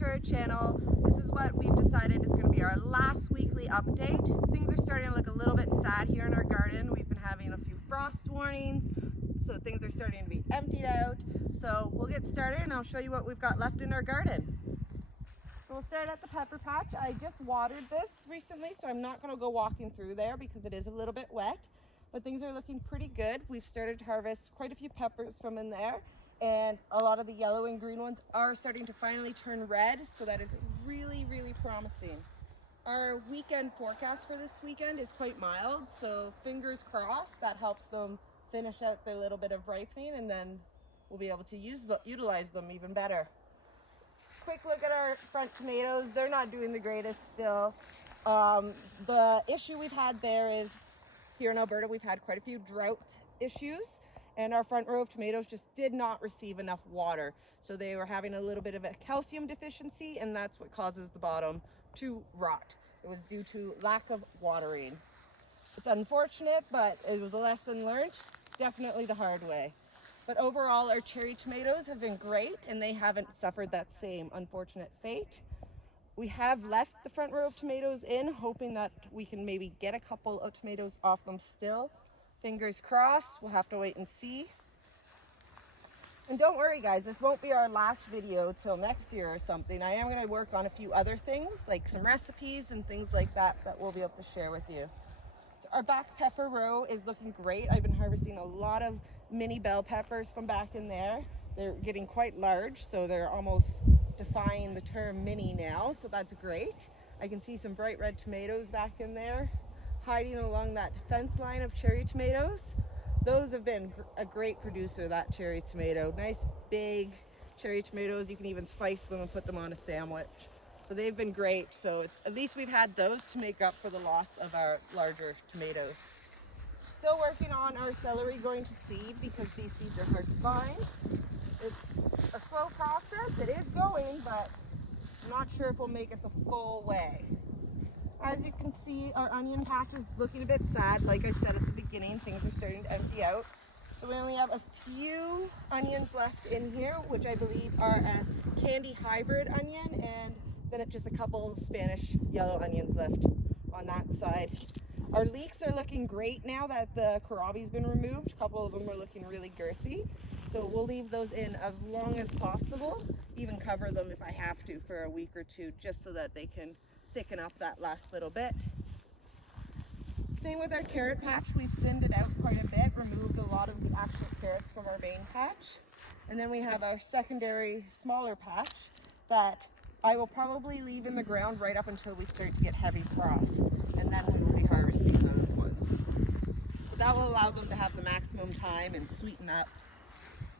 to our channel. This is what we've decided is going to be our last weekly update. Things are starting to look a little bit sad here in our garden. We've been having a few frost warnings, so things are starting to be emptied out. So we'll get started and I'll show you what we've got left in our garden. So we'll start at the pepper patch. I just watered this recently, so I'm not going to go walking through there because it is a little bit wet, but things are looking pretty good. We've started to harvest quite a few peppers from in there, and a lot of the yellow and green ones are starting to finally turn red, so that is really, really promising. Our weekend forecast for this weekend is quite mild, so fingers crossed that helps them finish out their little bit of ripening, and then we'll be able to utilize them even better. Quick look at our front tomatoes. They're not doing the greatest still. The issue we've had there is here in Alberta, we've had quite a few drought issues, and our front row of tomatoes just did not receive enough water. So they were having a little bit of a calcium deficiency, and that's what causes the bottom to rot. It was due to lack of watering. It's unfortunate, but it was a lesson learned, definitely the hard way. But overall, our cherry tomatoes have been great, and they haven't suffered that same unfortunate fate. We have left the front row of tomatoes in, hoping that we can maybe get a couple of tomatoes off them still. Fingers crossed, we'll have to wait and see. And don't worry guys, this won't be our last video till next year or something. I am going to work on a few other things, like some recipes and things like that we'll be able to share with you. So our back pepper row is looking great. I've been harvesting a lot of mini bell peppers from back in there. They're getting quite large, so they're almost defying the term mini now, so that's great. I can see some bright red tomatoes back in there hiding along that fence line of cherry tomatoes. Those have been a great producer, that cherry tomato. Nice big cherry tomatoes. You can even slice them and put them on a sandwich. So they've been great. So it's at least we've had those to make up for the loss of our larger tomatoes. Still working on our celery going to seed because these seeds are hard to find. It's a slow process. It is going, but I'm not sure if we'll make it the full way. As you can see, our onion patch is looking a bit sad. Like I said at the beginning, things are starting to empty out. So we only have a few onions left in here, which I believe are a candy hybrid onion, and then just a couple Spanish yellow onions left on that side. Our leeks are looking great now that the kohlrabi's been removed. A couple of them are looking really girthy. So we'll leave those in as long as possible, even cover them if I have to for a week or two, just so that they can thicken up that last little bit. Same with our carrot patch. We've thinned it out quite a bit, removed a lot of the actual carrots from our main patch. And then we have our secondary smaller patch that I will probably leave in the ground right up until we start to get heavy frosts, and then we will be harvesting those ones. So that will allow them to have the maximum time and sweeten up.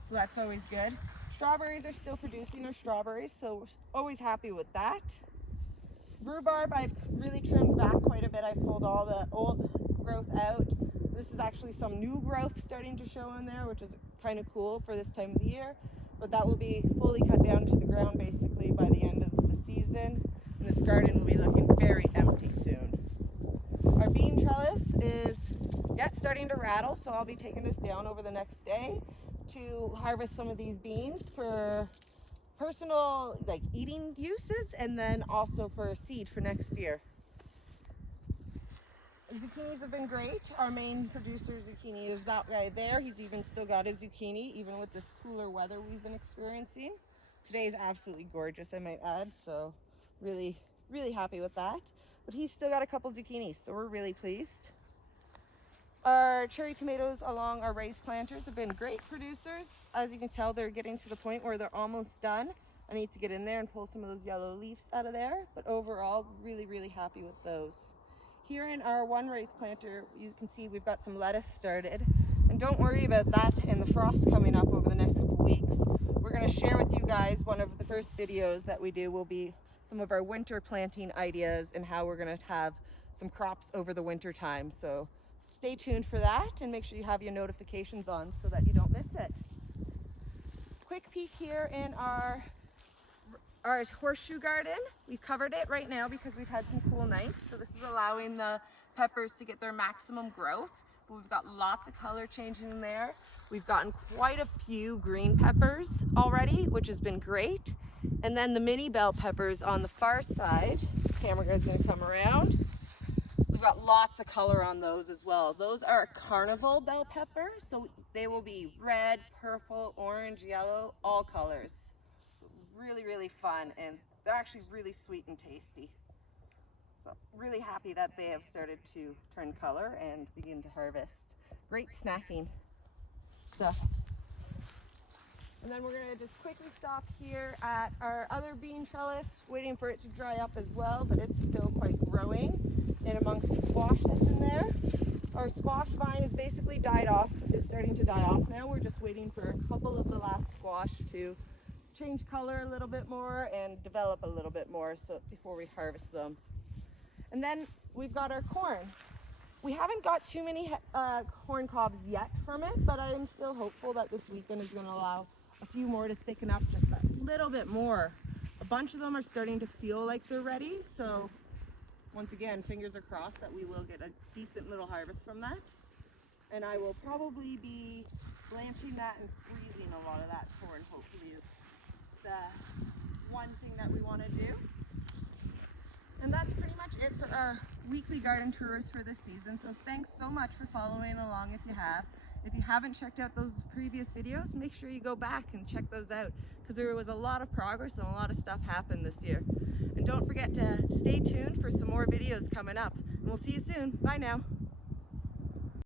So that's always good. Strawberries are still producing our strawberries, so we're always happy with that. Rhubarb, I've really trimmed back quite a bit. I've pulled all the old growth out. This is actually some new growth starting to show in there, which is kind of cool for this time of the year. But that will be fully cut down to the ground basically by the end of the season. And this garden will be looking very empty soon. Our bean trellis is starting to rattle, so I'll be taking this down over the next day to harvest some of these beans for personal eating uses, and then also for seed for next year. Zucchinis have been great. Our main producer zucchini is that guy there. He's even still got his zucchini even with this cooler weather we've been experiencing. Today is absolutely gorgeous, I might add, so really happy with that. But he's still got a couple zucchinis, so we're really pleased. Our cherry tomatoes along our raised planters have been great producers. As you can tell, they're getting to the point where they're almost done. I need to get in there and pull some of those yellow leaves out of there, but overall, really happy with those. Here in our one raised planter, you can see we've got some lettuce started, and don't worry about that and the frost coming up over the next couple weeks. We're going to share with you guys one of the first videos that we do will be some of our winter planting ideas and how we're going to have some crops over the winter time. So stay tuned for that and make sure you have your notifications on so that you don't miss it. Quick peek here in our horseshoe garden. We've covered it right now because we've had some cool nights, so this is allowing the peppers to get their maximum growth. We've got lots of color changing in there. We've gotten quite a few green peppers already, which has been great. And then the mini bell peppers on the far side. Camera guy's gonna come around. We've got lots of color on those as well. Those are carnival bell peppers, so they will be red, purple, orange, yellow, all colors. So really, really fun, and they're actually really sweet and tasty. So really happy that they have started to turn color and begin to harvest. Great snacking stuff. And then we're gonna just quickly stop here at our other bean trellis, waiting for it to dry up as well, but it's still quite growing in amongst the squash that's in there. Our squash vine is basically died off, is starting to die off now. We're just waiting for a couple of the last squash to change color a little bit more and develop a little bit more so before we harvest them. And then we've got our corn. We haven't got too many corn cobs yet from it, but I am still hopeful that this weekend is going to allow a few more to thicken up just that little bit more. A bunch of them are starting to feel like they're ready, so once again, fingers are crossed that we will get a decent little harvest from that. And I will probably be blanching that and freezing a lot of that corn, hopefully, is the one thing that we want to do. And that's pretty much it for our weekly garden tours for this season. So thanks so much for following along if you have. If you haven't checked out those previous videos, make sure you go back and check those out, because there was a lot of progress and a lot of stuff happened this year. And don't forget to stay tuned for some more videos coming up. And we'll see you soon. Bye now.